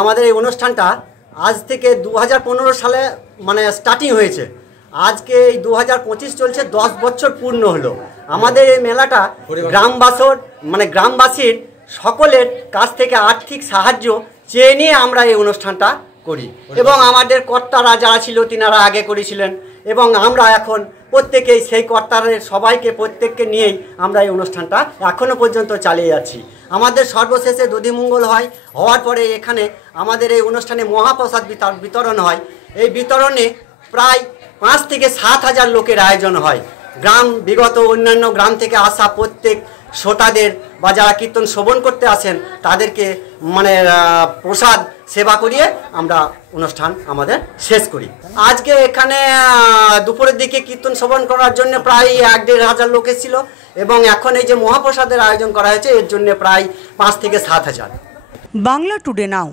আমাদের এই অনুষ্ঠানটা আজ থেকে 2015 সালে মানে স্টার্টিং হয়েছে। আজকে এই 2025 চলছে, 10 বছর পূর্ণ হলো। আমাদের এই মেলাটা গ্রামবাসীর সকলের কাছ থেকে আর্থিক সাহায্য চেয়ে নিয়ে আমরা এই অনুষ্ঠানটা করি এবং আমাদের কর্তারা যারা ছিল তিনারা আগে করেছিলেন এবং আমরা এখন প্রত্যেকেই সেই কর্তাদের সবাইকে প্রত্যেককে নিয়েই আমরা এই অনুষ্ঠানটা এখনও পর্যন্ত চালিয়ে যাচ্ছি। আমাদের সর্বশেষে দধিমঙ্গল হয়, হওয়ার পরে এখানে আমাদের এই অনুষ্ঠানে মহাপ্রসাদ বিতরণ হয়। এই বিতরণে প্রায় 5 থেকে 7 হাজার লোকের আয়োজন হয়। বিগত অন্যান্য গ্রাম থেকে আসা প্রত্যেক শ্রোতাদের বা যারা কীর্তন শ্রবণ করতে আসেন তাদেরকে মানে প্রসাদ সেবা করিয়ে আমরা অনুষ্ঠান আমাদের শেষ করি। আজকে এখানে দুপুরের দিকে কীর্তন শ্রবণ করার জন্য প্রায় 1-1.5 হাজার লোক এসেছিল এবং এখন এই যে মহাপ্রসাদের আয়োজন করা হয়েছে এর জন্য প্রায় 5 থেকে 7 হাজার। বাংলা টুডে নাও।